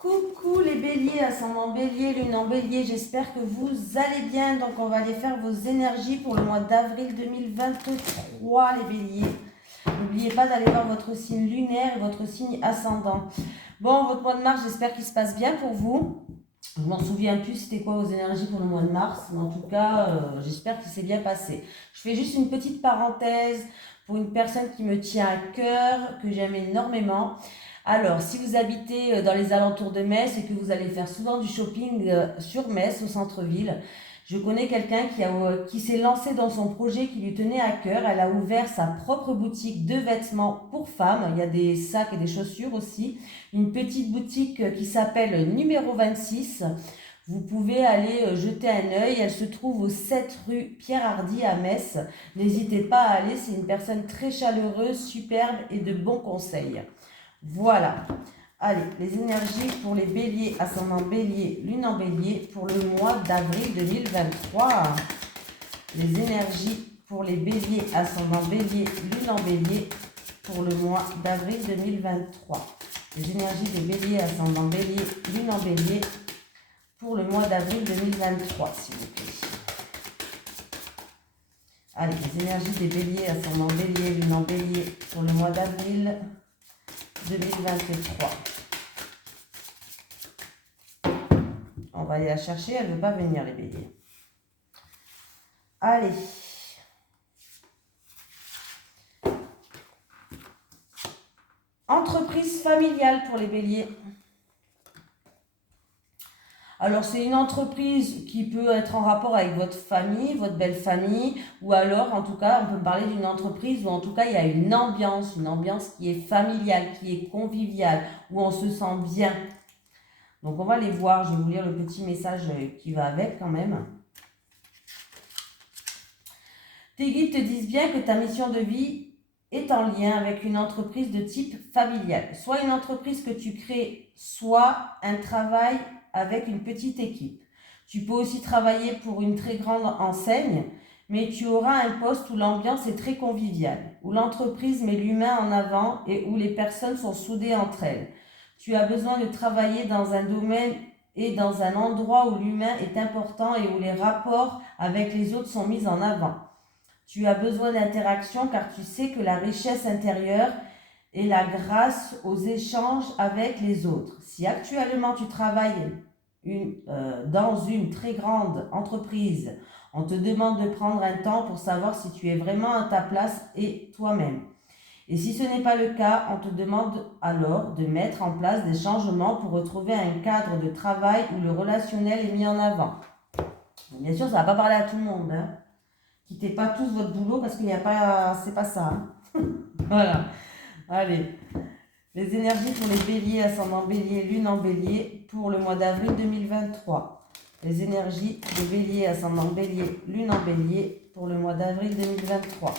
Coucou les béliers, ascendant bélier, lune en bélier, j'espère que vous allez bien. Donc on va aller faire vos énergies pour le mois d'avril 2023 les béliers. N'oubliez pas d'aller voir votre signe lunaire et votre signe ascendant. Bon, votre mois de mars, j'espère qu'il se passe bien pour vous. Je m'en souviens plus c'était quoi vos énergies pour le mois de mars, mais en tout cas, j'espère qu'il s'est bien passé. Je fais juste une petite parenthèse pour une personne qui me tient à cœur, que j'aime énormément. Alors, si vous habitez dans les alentours de Metz et que vous allez faire souvent du shopping sur Metz, au centre-ville, je connais quelqu'un qui s'est lancé dans son projet qui lui tenait à cœur. Elle a ouvert sa propre boutique de vêtements pour femmes. Il y a des sacs et des chaussures aussi. Une petite boutique qui s'appelle Numéro 26. Vous pouvez aller jeter un œil. Elle se trouve au 7 rue Pierre-Hardy à Metz. N'hésitez pas à aller. C'est une personne très chaleureuse, superbe et de bons conseils. Voilà. Allez, les énergies pour les béliers, ascendant bélier, lune en bélier, pour le mois d'avril 2023. Les énergies pour les béliers, ascendant bélier, lune en bélier, pour le mois d'avril 2023. Les énergies des béliers, ascendant bélier, lune en bélier, pour le mois d'avril 2023, s'il vous plaît. Allez, les énergies des béliers, ascendant bélier, lune en bélier, pour le mois d'avril 2023. On va aller la chercher, elle ne veut pas venir les béliers. Allez. Entreprise familiale pour les béliers. Alors c'est une entreprise qui peut être en rapport avec votre famille, votre belle famille, ou alors en tout cas on peut parler d'une entreprise où en tout cas il y a une ambiance qui est familiale, qui est conviviale, où on se sent bien. Donc on va les voir, je vais vous lire le petit message qui va avec quand même. Tes guides te disent bien que ta mission de vie est en lien avec une entreprise de type familial. Soit une entreprise que tu crées, soit un travail avec une petite équipe. Tu peux aussi travailler pour une très grande enseigne, mais tu auras un poste où l'ambiance est très conviviale, où l'entreprise met l'humain en avant et où les personnes sont soudées entre elles. Tu as besoin de travailler dans un domaine et dans un endroit où l'humain est important et où les rapports avec les autres sont mis en avant. Tu as besoin d'interaction car tu sais que la richesse intérieure est la grâce aux échanges avec les autres. Si actuellement tu travailles dans une très grande entreprise, on te demande de prendre un temps pour savoir si tu es vraiment à ta place et toi-même. Et si ce n'est pas le cas, on te demande alors de mettre en place des changements pour retrouver un cadre de travail où le relationnel est mis en avant. Bien sûr, ça ne va pas parler à tout le monde. Quittez pas tous votre boulot parce qu'il n'y a pas... C'est pas ça. Voilà. Allez. Les énergies pour les béliers, ascendant bélier, lune en bélier, pour le mois d'avril 2023. Les énergies des béliers, ascendant bélier, lune en bélier, pour le mois d'avril 2023.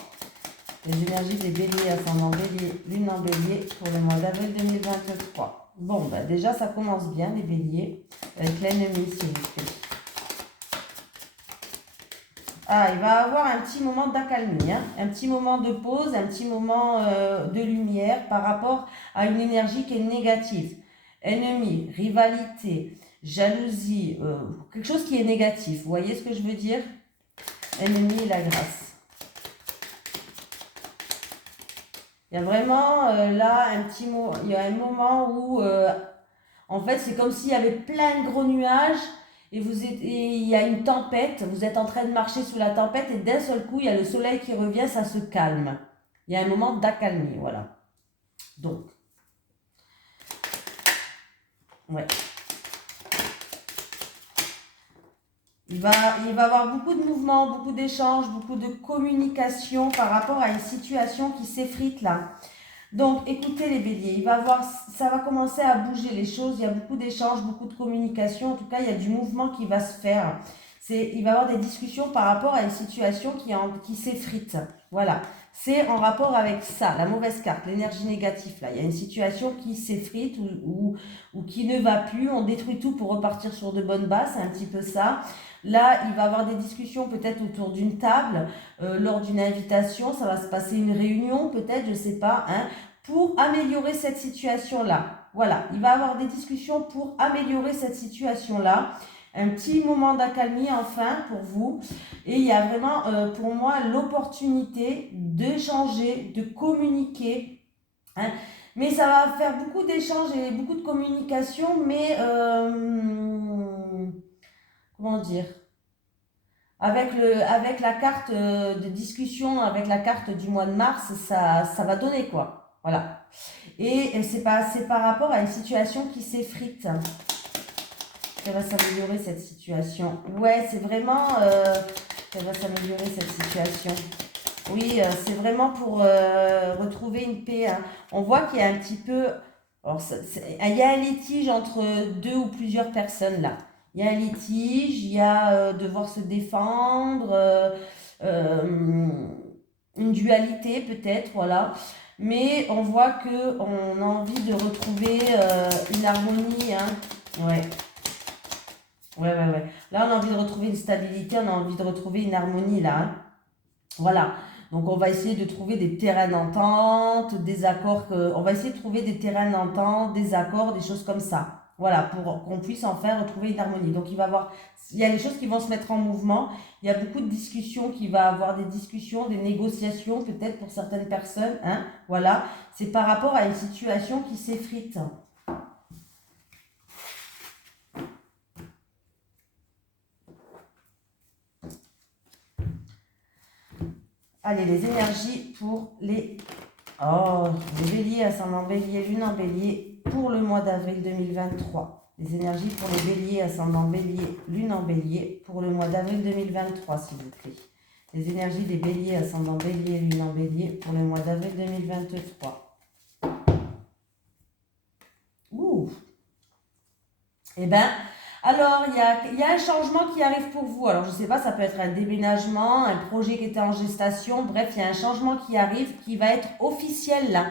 Les énergies des béliers, ascendant bélier, lune en bélier, pour le mois d'avril 2023. Bon, bah déjà, ça commence bien, les béliers, avec l'ennemi, s'il vous plaît. Ah, il va avoir un petit moment d'accalmie, un petit moment de pause, un petit moment de lumière par rapport à une énergie qui est négative. Ennemi, rivalité, jalousie, quelque chose qui est négatif. Vous voyez ce que je veux dire? Ennemi et la grâce. Il y a vraiment là il y a un moment où en fait c'est comme s'il y avait plein de gros nuages. Et il y a une tempête, vous êtes en train de marcher sous la tempête et d'un seul coup, il y a le soleil qui revient, ça se calme. Il y a un moment d'accalmie, voilà. Donc, ouais. Il va avoir beaucoup de mouvements, beaucoup d'échanges, beaucoup de communication par rapport à une situation qui s'effrite là. Donc, écoutez les béliers, ça va commencer à bouger les choses, il y a beaucoup d'échanges, beaucoup de communication, en tout cas, il y a du mouvement qui va se faire. Il va y avoir des discussions par rapport à une situation qui s'effrite. Voilà, c'est en rapport avec ça, la mauvaise carte, l'énergie négative. Là, il y a une situation qui s'effrite ou qui ne va plus, on détruit tout pour repartir sur de bonnes bases, c'est un petit peu ça. Là, il va y avoir des discussions peut-être autour d'une table, lors d'une invitation, ça va se passer une réunion peut-être, je ne sais pas, pour améliorer cette situation-là. Voilà, il va y avoir des discussions pour améliorer cette situation-là. Un petit moment d'accalmie enfin pour vous. Et il y a vraiment pour moi l'opportunité d'échanger, de communiquer. Hein. Mais ça va faire beaucoup d'échanges et beaucoup de communication, mais comment dire? Avec la carte de discussion, avec la carte du mois de mars, ça va donner quoi. Voilà. Et c'est par rapport à une situation qui s'effrite. Ça va s'améliorer cette situation. Ouais, c'est vraiment... ça va s'améliorer cette situation. Oui, c'est vraiment pour retrouver une paix. Hein. On voit qu'il y a un petit peu... Alors, il y a un litige entre deux ou plusieurs personnes là. Il y a un litige, il y a devoir se défendre, une dualité peut-être, voilà. Mais on voit qu'on a envie de retrouver une harmonie. Hein. Ouais. Ouais. Là, on a envie de retrouver une stabilité, on a envie de retrouver une harmonie là. Hein. Voilà. Donc, on va essayer de trouver des terrains d'entente, des accords. On va essayer de trouver des terrains d'entente, des accords, des choses comme ça. Voilà, pour qu'on puisse enfin retrouver une harmonie. Donc, il y a des choses qui vont se mettre en mouvement. Il y a beaucoup de discussions, qui va avoir des discussions, des négociations, peut-être pour certaines personnes. Hein, voilà. C'est par rapport à une situation qui s'effrite. Allez, les énergies pour les béliers, ascendant bélier, lune en bélier, pour le mois d'avril 2023. Les énergies pour les béliers, ascendant bélier, lune en bélier, pour le mois d'avril 2023, s'il vous plaît. Les énergies des béliers, ascendant bélier, lune en bélier, pour le mois d'avril 2023. Ouh. Eh bien, alors, il y a un changement qui arrive pour vous. Alors, je ne sais pas, ça peut être un déménagement, un projet qui était en gestation. Bref, il y a un changement qui arrive qui va être officiel là.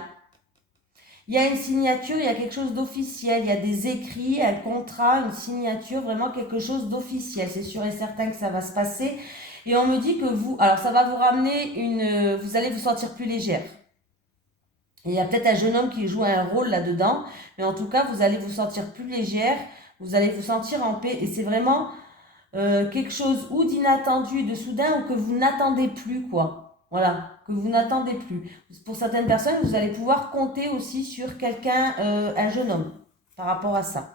Il y a une signature, il y a quelque chose d'officiel. Il y a des écrits, un contrat, une signature, vraiment quelque chose d'officiel. C'est sûr et certain que ça va se passer. Et on me dit que alors ça va vous ramener vous allez vous sentir plus légère. Et il y a peut-être un jeune homme qui joue un rôle là-dedans. Mais en tout cas, vous allez vous sentir plus légère. Vous allez vous sentir en paix et c'est vraiment quelque chose ou d'inattendu, de soudain ou que vous n'attendez plus quoi. Voilà, que vous n'attendez plus. Pour certaines personnes, vous allez pouvoir compter aussi sur quelqu'un, un jeune homme, par rapport à ça.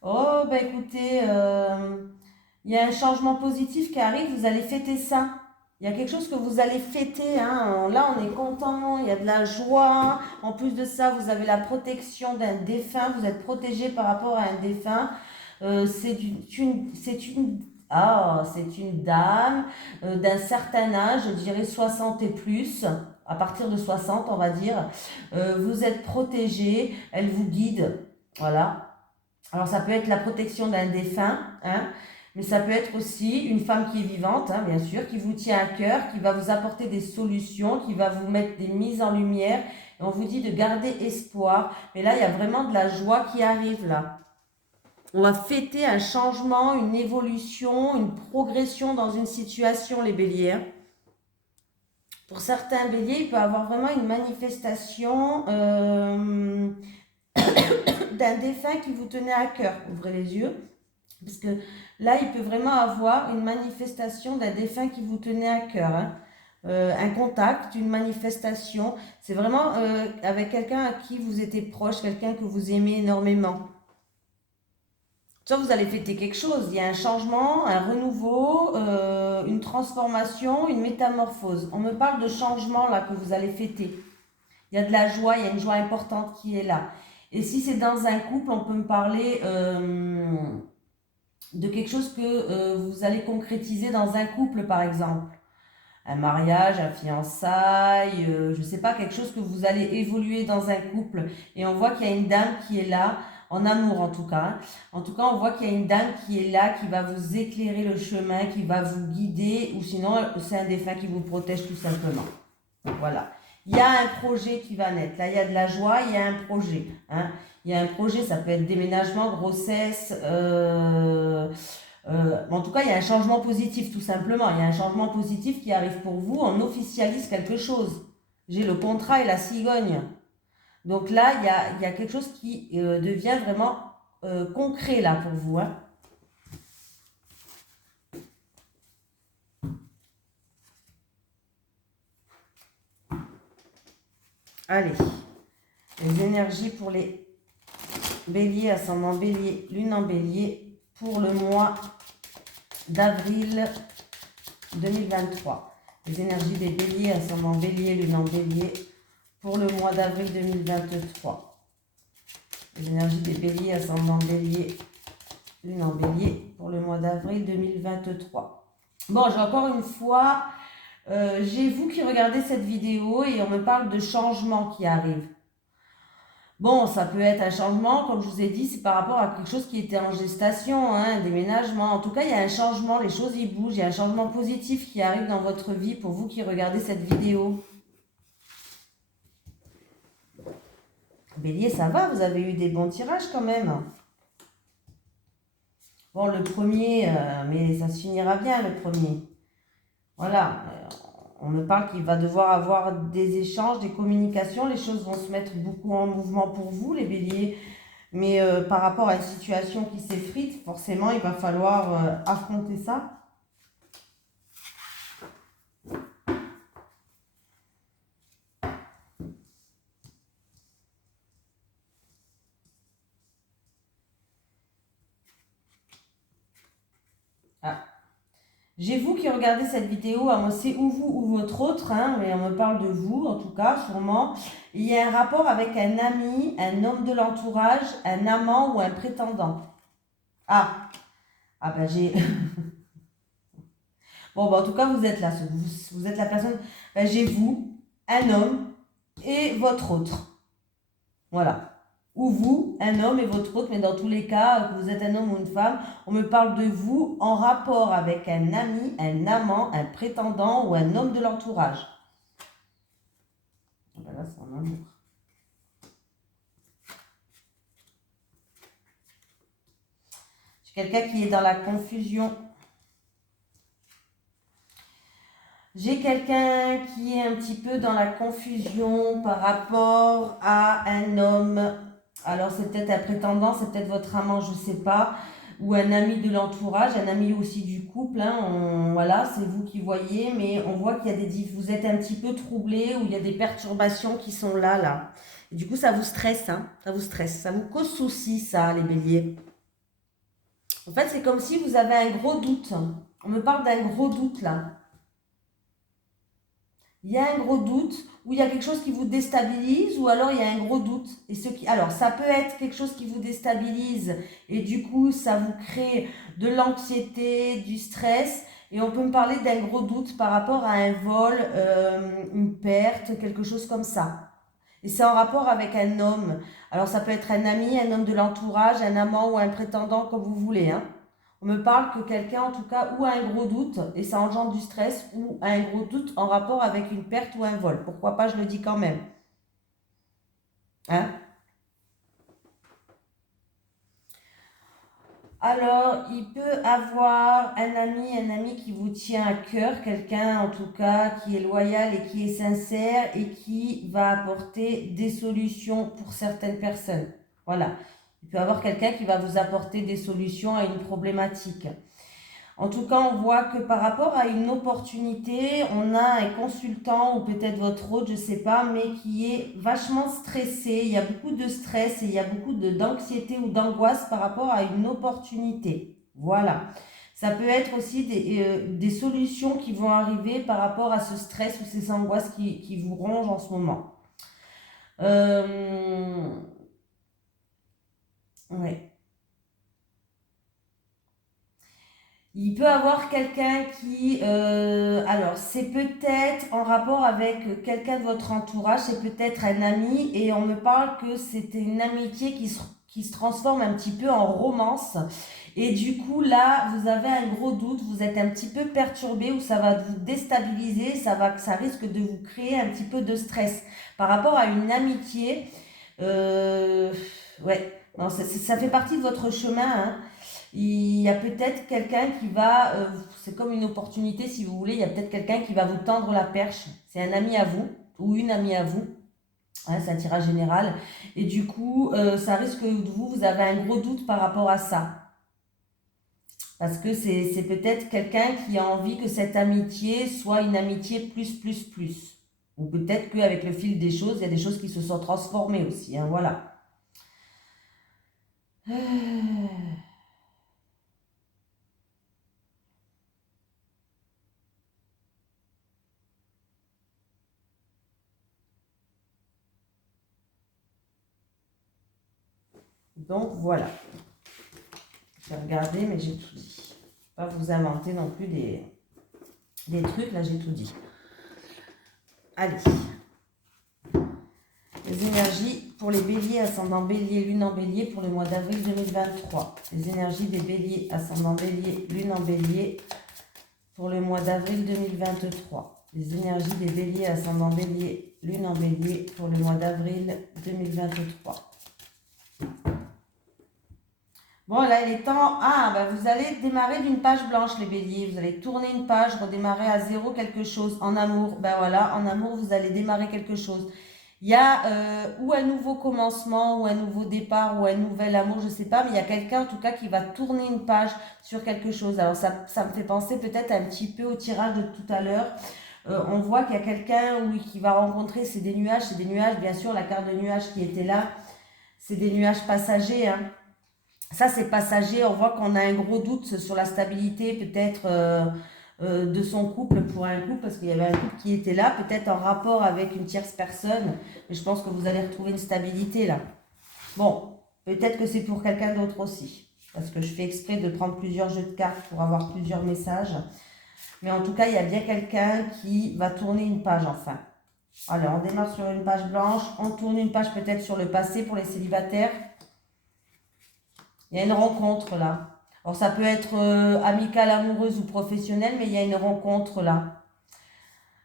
Oh, bah écoutez, il y a un changement positif qui arrive, vous allez fêter ça. Il y a quelque chose que vous allez fêter. Hein. Là, on est content, il y a de la joie. En plus de ça, vous avez la protection d'un défunt, vous êtes protégé par rapport à un défunt. C'est une dame d'un certain âge, je dirais 60 et plus. À partir de 60, on va dire. Vous êtes protégé, elle vous guide. Voilà. Alors ça peut être la protection d'un défunt, hein, mais ça peut être aussi une femme qui est vivante, hein, bien sûr, qui vous tient à cœur, qui va vous apporter des solutions, qui va vous mettre des mises en lumière. Et on vous dit de garder espoir. Mais là, il y a vraiment de la joie qui arrive là. On va fêter un changement, une évolution, une progression dans une situation, les béliers. Hein. Pour certains béliers, il peut y avoir vraiment une manifestation d'un défunt qui vous tenait à cœur. Ouvrez les yeux. Parce que là, il peut vraiment avoir une manifestation d'un défunt qui vous tenait à cœur. Hein. Un contact, une manifestation. C'est vraiment avec quelqu'un à qui vous étiez proche, quelqu'un que vous aimez énormément. Soit vous allez fêter quelque chose. Il y a un changement, un renouveau, une transformation, une métamorphose. On me parle de changement là que vous allez fêter. Il y a de la joie, il y a une joie importante qui est là. Et si c'est dans un couple, on peut me parler de quelque chose que vous allez concrétiser dans un couple, par exemple. Un mariage, un fiançailles, je ne sais pas, quelque chose que vous allez évoluer dans un couple. Et on voit qu'il y a une dame qui est là, en amour en tout cas. En tout cas, on voit qu'il y a une dame qui est là, qui va vous éclairer le chemin, qui va vous guider, ou sinon, c'est un défunt qui vous protège tout simplement. Voilà. il y a un projet qui va naître. Là, il y a de la joie, il y a un projet. Hein. Il y a un projet, ça peut être déménagement, grossesse. En tout cas, il y a un changement positif, tout simplement. Il y a un changement positif qui arrive pour vous. On officialise quelque chose. J'ai le contrat et la cigogne. Donc là, il y a quelque chose qui devient vraiment concret là pour vous. Hein. Allez, les énergies pour les béliers, ascendant bélier, lune en bélier, pour le mois d'avril 2023. Les énergies des béliers, ascendant bélier, lune en bélier, pour le mois d'avril 2023. Les énergies des béliers, ascendant bélier, lune en bélier, pour le mois d'avril 2023. Bon, j'ai encore une fois, j'ai vous qui regardez cette vidéo et on me parle de changements qui arrivent. Bon, ça peut être un changement, comme je vous ai dit, c'est par rapport à quelque chose qui était en gestation, hein, un déménagement. En tout cas, il y a un changement, les choses y bougent, il y a un changement positif qui arrive dans votre vie pour vous qui regardez cette vidéo. Bélier, ça va, vous avez eu des bons tirages quand même. Bon, le premier, mais ça se finira bien le premier. Voilà, on me parle qu'il va devoir avoir des échanges, des communications. Les choses vont se mettre beaucoup en mouvement pour vous, les béliers. Mais par rapport à une situation qui s'effrite, forcément, il va falloir affronter ça. Ah. J'ai vous qui regardez cette vidéo, moi c'est ou vous ou votre autre, hein, mais on me parle de vous en tout cas, sûrement. Il y a un rapport avec un ami, un homme de l'entourage, un amant ou un prétendant. Ah, ah ben j'ai... Bon, ben, en tout cas, vous êtes là, vous êtes la personne... Ben, j'ai vous, un homme et votre autre. Voilà. Ou vous, un homme et votre autre, mais dans tous les cas, que vous êtes un homme ou une femme, on me parle de vous en rapport avec un ami, un amant, un prétendant ou un homme de l'entourage. Voilà, c'est un amour. J'ai quelqu'un qui est dans la confusion. J'ai quelqu'un qui est un petit peu dans la confusion par rapport à un homme. Alors c'est peut-être un prétendant, c'est peut-être votre amant, je ne sais pas. Ou un ami de l'entourage, un ami aussi du couple. Hein, voilà, c'est vous qui voyez, mais on voit qu'il y a vous êtes un petit peu troublé ou il y a des perturbations qui sont là. Et du coup, ça vous stresse, hein, ça vous stresse. Ça vous cause souci, ça, les béliers. En fait, c'est comme si vous avez un gros doute. On me parle d'un gros doute, là. Il y a un gros doute, ou il y a quelque chose qui vous déstabilise, ou alors il y a un gros doute. Alors, ça peut être quelque chose qui vous déstabilise, et du coup, ça vous crée de l'anxiété, du stress, et on peut me parler d'un gros doute par rapport à un vol, une perte, quelque chose comme ça. Et c'est en rapport avec un homme. Alors, ça peut être un ami, un homme de l'entourage, un amant ou un prétendant, comme vous voulez, hein. On me parle que quelqu'un, en tout cas, ou a un gros doute, et ça engendre du stress, ou a un gros doute en rapport avec une perte ou un vol. Pourquoi pas, je le dis quand même. Hein? Alors, il peut avoir un ami qui vous tient à cœur, quelqu'un en tout cas qui est loyal et qui est sincère et qui va apporter des solutions pour certaines personnes. Voilà. Il peut avoir quelqu'un qui va vous apporter des solutions à une problématique. En tout cas, on voit que par rapport à une opportunité, on a un consultant ou peut-être votre autre, je ne sais pas, mais qui est vachement stressé. Il y a beaucoup de stress et il y a beaucoup d'anxiété ou d'angoisse par rapport à une opportunité. Voilà. Ça peut être aussi des solutions qui vont arriver par rapport à ce stress ou ces angoisses qui vous rongent en ce moment. Ouais. Il peut avoir quelqu'un qui... alors, c'est peut-être en rapport avec quelqu'un de votre entourage, c'est peut-être un ami, et on me parle que c'était une amitié qui se transforme un petit peu en romance. Et du coup, là, vous avez un gros doute, vous êtes un petit peu perturbé, ou ça va vous déstabiliser, ça risque de vous créer un petit peu de stress. Par rapport à une amitié, ouais, non, ça fait partie de votre chemin, hein. Il y a peut-être quelqu'un qui va, c'est comme une opportunité si vous voulez, il y a peut-être quelqu'un qui va vous tendre la perche. C'est un ami à vous ou une amie à vous, hein, c'est un tirage général. Et du coup, ça risque de vous avez un gros doute par rapport à ça. Parce que c'est peut-être quelqu'un qui a envie que cette amitié soit une amitié plus, plus, plus. Ou peut-être qu'avec le fil des choses, il y a des choses qui se sont transformées aussi, hein, voilà. Donc voilà. J'ai regardé, mais j'ai tout dit. Pas vous inventer non plus des trucs, là j'ai tout dit. Allez. Les énergies pour les béliers, ascendant bélier, lune en bélier pour le mois d'avril 2023. Les énergies des béliers, ascendant bélier, lune en bélier pour le mois d'avril 2023. Les énergies des béliers, ascendant bélier, lune en bélier pour le mois d'avril 2023. Bon, là, il est temps. Ah, ben, vous allez démarrer d'une page blanche, les béliers. Vous allez tourner une page, redémarrer à zéro quelque chose. En amour, ben voilà, en amour, vous allez démarrer quelque chose. Il y a ou un nouveau commencement, ou un nouveau départ, ou un nouvel amour, je ne sais pas, mais il y a quelqu'un en tout cas qui va tourner une page sur quelque chose. Alors ça me fait penser peut-être un petit peu au tirage de tout à l'heure. On voit qu'il y a quelqu'un qui va rencontrer, c'est des nuages, bien sûr, la carte de nuages qui était là, c'est des nuages passagers, hein. Ça, c'est passager. On voit qu'on a un gros doute sur la stabilité, peut-être de son couple pour un couple, parce qu'il y avait un couple qui était là, peut-être en rapport avec une tierce personne. Mais je pense que vous allez retrouver une stabilité là. Bon, peut-être que c'est pour quelqu'un d'autre aussi, parce que je fais exprès de prendre plusieurs jeux de cartes pour avoir plusieurs messages. Mais en tout cas, il y a bien quelqu'un qui va tourner une page enfin. Alors, on démarre sur une page blanche. On tourne une page peut-être sur le passé pour les célibataires. Il y a une rencontre là. Alors ça peut être amicale, amoureuse ou professionnelle, mais il y a une rencontre là.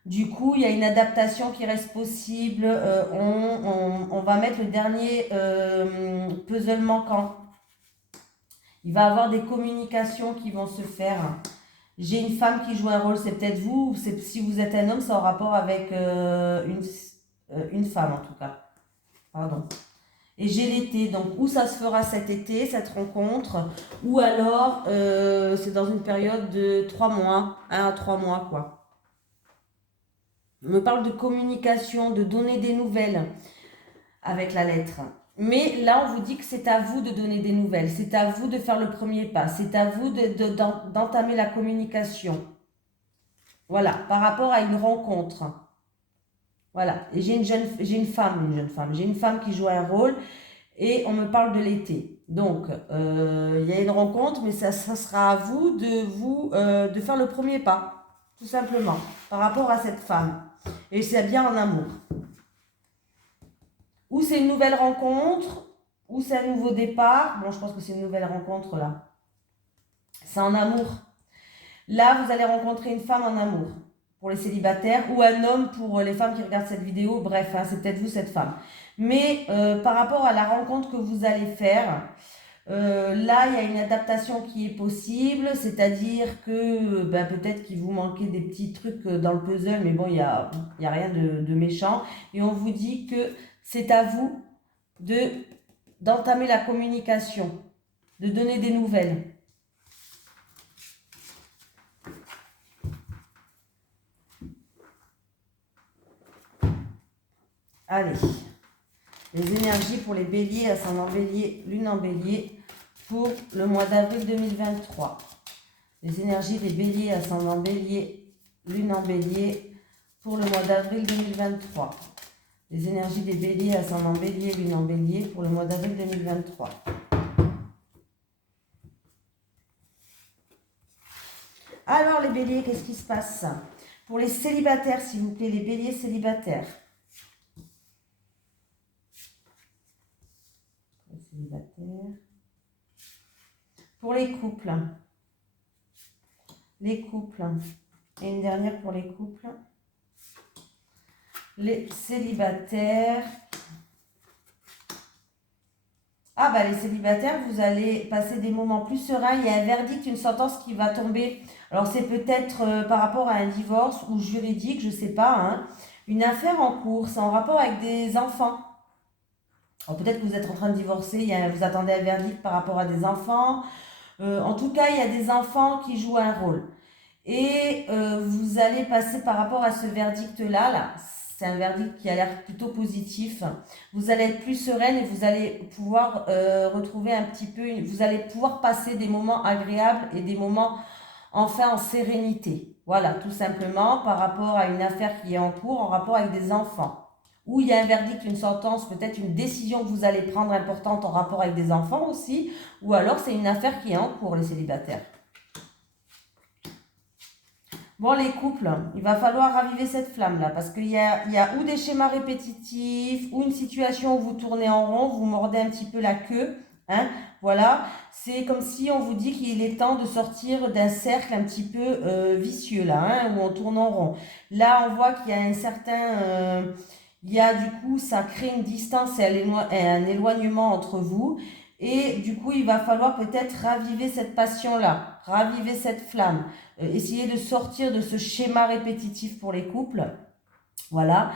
Du coup, il y a une adaptation qui reste possible. On va mettre le dernier puzzle manquant. Il va y avoir des communications qui vont se faire. J'ai une femme qui joue un rôle, c'est peut-être vous. Si vous êtes un homme, c'est en rapport avec une femme en tout cas. Pardon. Et j'ai l'été, donc où ça se fera cet été, cette rencontre, ou alors c'est dans une période de 3 mois, 1 à 3 mois quoi. On me parle de communication, de donner des nouvelles avec la lettre. Mais là, on vous dit que c'est à vous de donner des nouvelles, c'est à vous de faire le premier pas, c'est à vous d'entamer la communication. Voilà, par rapport à une rencontre. Voilà, et j'ai une femme qui joue un rôle. Et on me parle de l'été. Donc, il y a une rencontre, mais ça sera à vous de faire le premier pas, tout simplement, par rapport à cette femme. Et c'est bien en amour. Ou c'est une nouvelle rencontre, ou c'est un nouveau départ. Bon, je pense que c'est une nouvelle rencontre, là. C'est en amour. Là, vous allez rencontrer une femme en amour, pour les célibataires, ou un homme pour les femmes qui regardent cette vidéo. Bref, hein, c'est peut-être vous, cette femme. Mais par rapport à la rencontre que vous allez faire, là, il y a une adaptation qui est possible, c'est-à-dire que peut-être qu'il vous manquait des petits trucs dans le puzzle, mais bon, il y a rien de méchant. Et on vous dit que c'est à vous d'entamer la communication, de donner des nouvelles. Allez. Les énergies pour les béliers, ascendant bélier, lune en bélier, pour le mois d'avril 2023. Les énergies des béliers, ascendant bélier, lune en bélier, pour le mois d'avril 2023. Les énergies des béliers, ascendant bélier, lune en bélier, pour le mois d'avril 2023. Alors les béliers, qu'est-ce qui se passe? Pour les célibataires, s'il vous plaît, les béliers célibataires. Les célibataires. Pour les couples. Les couples. Et une dernière pour les couples. Les célibataires. Ah bah les célibataires, vous allez passer des moments plus sereins. Il y a un verdict, une sentence qui va tomber. Alors c'est peut-être par rapport à un divorce ou juridique, je ne sais pas. Hein. Une affaire en cours, c'est en rapport avec des enfants. Peut-être que vous êtes en train de divorcer, vous attendez un verdict par rapport à des enfants. En tout cas, il y a des enfants qui jouent un rôle. Et vous allez passer par rapport à ce verdict-là, c'est un verdict qui a l'air plutôt positif. Vous allez être plus sereine et vous allez pouvoir retrouver un petit peu, vous allez pouvoir passer des moments agréables et des moments enfin en sérénité. Voilà, tout simplement par rapport à une affaire qui est en cours, en rapport avec des enfants. Où il y a un verdict, une sentence, peut-être une décision que vous allez prendre importante en rapport avec des enfants aussi, ou alors c'est une affaire qui est en cours, les célibataires. Bon, les couples, il va falloir raviver cette flamme-là, parce qu'il y a ou des schémas répétitifs, ou une situation où vous tournez en rond, vous mordez un petit peu la queue, hein, voilà. C'est comme si on vous dit qu'il est temps de sortir d'un cercle un petit peu vicieux, là, hein, où on tourne en rond. Là, on voit qu'il y a un certain... du coup, ça crée une distance et un éloignement entre vous. Et du coup, il va falloir peut-être raviver cette passion-là, raviver cette flamme. Essayer de sortir de ce schéma répétitif pour les couples. Voilà.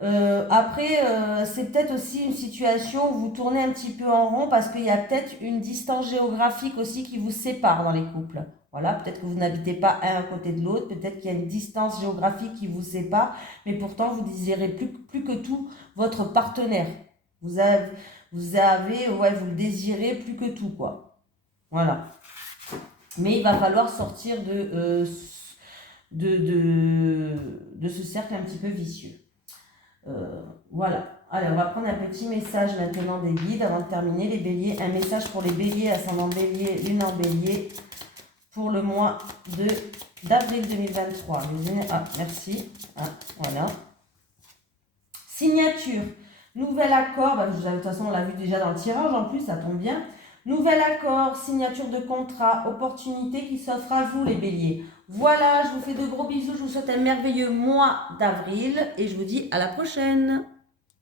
Après, c'est peut-être aussi une situation où vous tournez un petit peu en rond parce qu'il y a peut-être une distance géographique aussi qui vous sépare dans les couples. Voilà, peut-être que vous n'habitez pas un à côté de l'autre, peut-être qu'il y a une distance géographique qui vous sépare, mais pourtant vous désirez plus que tout votre partenaire. Vous le désirez plus que tout, quoi. Voilà. Mais il va falloir sortir de ce cercle un petit peu vicieux. Voilà. Allez, on va prendre un petit message maintenant des guides avant de terminer. Les béliers, un message pour les béliers, ascendant bélier, lune en bélier, pour le mois d'avril 2023. Merci. Voilà. Signature. Nouvel accord. De toute façon, on l'a vu déjà dans le tirage. En plus, ça tombe bien. Nouvel accord, signature de contrat, opportunité qui s'offre à vous les béliers. Voilà, je vous fais de gros bisous. Je vous souhaite un merveilleux mois d'avril et je vous dis à la prochaine.